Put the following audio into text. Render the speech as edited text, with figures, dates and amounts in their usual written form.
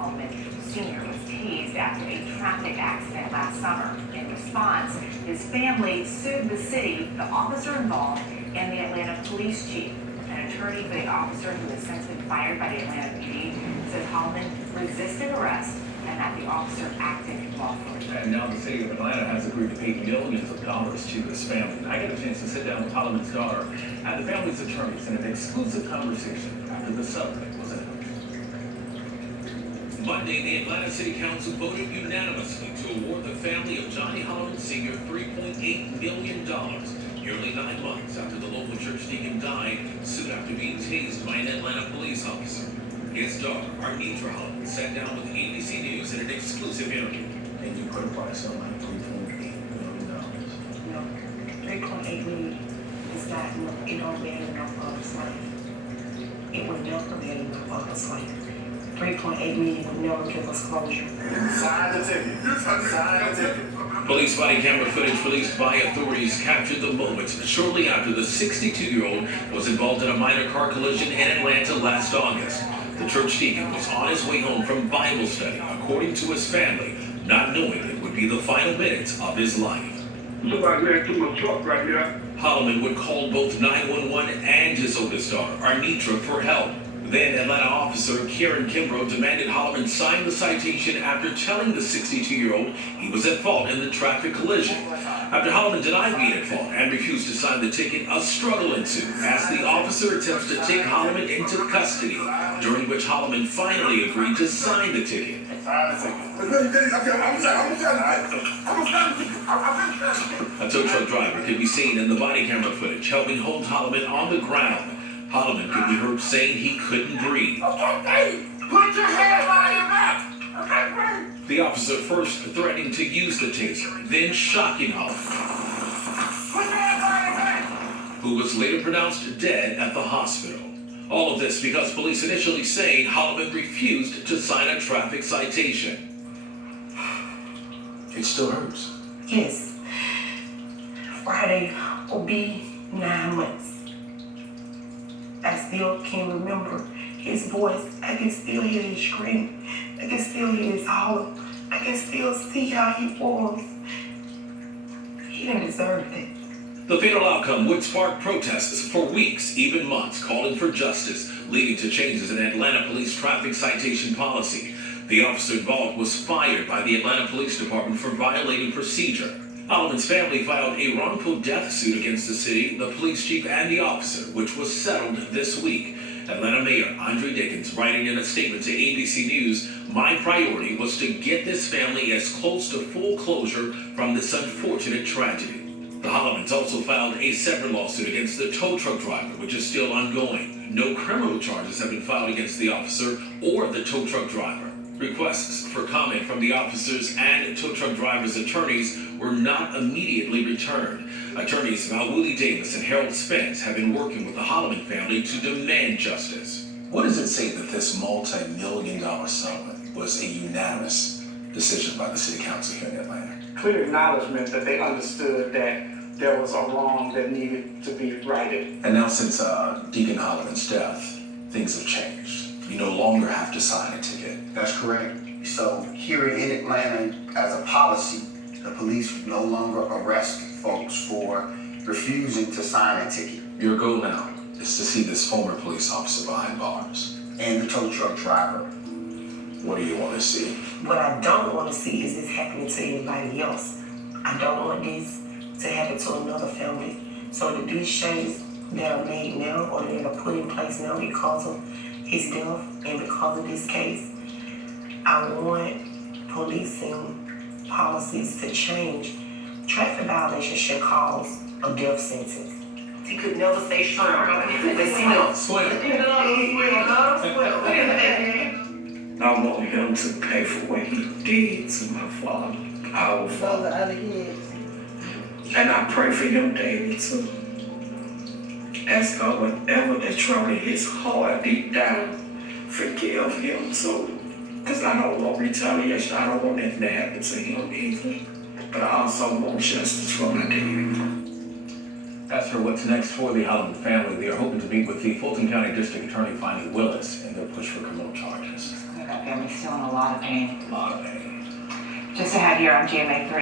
Hollman Sr. was tased after a traffic accident last summer. In response, his family sued the city, the officer involved, and the Atlanta police chief. An attorney for the officer, who has since been fired by the Atlanta PD, says Hollman resisted arrest and that the officer acted lawfully. And now the city of Atlanta has agreed to pay millions of dollars to his family. I got a chance to sit down with Hollman's daughter and the family's attorneys in an exclusive conversation after the settlement was announced. Monday, the Atlanta City Council voted unanimously to award the family of Johnny Hollman Sr. $3.8 million, nearly 9 months after the local church deacon died, sued after being tased by an Atlanta police officer. His daughter, Arnitra Hollman, sat down with ABC News in an exclusive interview. And you put a price on like $3.8 million. No, 3.8 million is not enough. It don't value my father's life. It would never value my father's life. 3.8 million would never give us closure. Sign the ticket. Sign the ticket. Police body camera footage released by authorities captured the moments shortly after the 62-year-old was involved in a minor car collision in Atlanta last August. The church deacon was on his way home from Bible study, according to his family, not knowing it would be the final minutes of his life. Somebody ran through my truck right here. Hollman would call both 911 and his oldest daughter, Arnitra, for help. Then Atlanta officer Karen Kimbrough demanded Hollman sign the citation after telling the 62-year-old he was at fault in the traffic collision. After Hollman denied being at fault and refused to sign the ticket, a struggle ensued as the officer attempts to take Hollman into custody, during which Hollman finally agreed to sign the ticket. A tow truck driver could be seen in the body camera footage helping hold Hollman on the ground. Hollman could be heard saying he couldn't breathe. Put your hands on your back. The officer first threatening to use the taser, then shocking Hollman, Put your hands on your back. who was later pronounced dead at the hospital. All of this because police initially saying Hollman refused to sign a traffic citation. It still hurts. Yes. Friday will be 9 months. I still can remember his voice. I can still hear his scream. I can still hear his holler. I can still see how he was. He didn't deserve that. The fatal outcome would spark protests for weeks, even months, calling for justice, leading to changes in Atlanta police traffic citation policy. The officer involved was fired by the Atlanta Police Department for violating procedure. Hollman's family filed a wrongful death suit against the city, the police chief, and the officer, which was settled this week. Atlanta Mayor Andre Dickens, writing in a statement to ABC News, "My priority was to get this family as close to full closure from this unfortunate tragedy." The Hollmans also filed a separate lawsuit against the tow truck driver, which is still ongoing. No criminal charges have been filed against the officer or the tow truck driver. Requests for comment from the officers and tow truck drivers' attorneys were not immediately returned. Attorneys Mawuli and Harold Spence have been working with the Hollman family to demand justice. What does it say that this multi-million-dollar settlement was a unanimous decision by the city council here in Atlanta? Clear acknowledgement that they understood that there was a wrong that needed to be righted. And now since Deacon Hollman's death, things have changed. You no longer have to sign a ticket. That's correct. So here in Atlanta, as a policy, the police no longer arrest folks for refusing to sign a ticket. Your goal now is to see this former police officer behind bars. And the tow truck driver. What do you want to see? What I don't want to see is this happening to anybody else. I don't want this to happen to another family. So that these changes that are made now or that are put in place now because of his death and because of this case, I want policing policies to change. Traffic violation should cause a death sentence. He could never say sure. I want him to pay for what he did to my father, our father. And I pray for him daily too. Ask God whatever is troubling his heart deep down, forgive him too. Because I don't want retaliation. I don't want anything to happen to him either. But I also want justice for my dad. As for what's next for the Hollman family, they are hoping to meet with the Fulton County District Attorney Fannie Willis in their push for criminal charges. That family's still in a lot of pain. A lot of pain. Just ahead here on GMA3.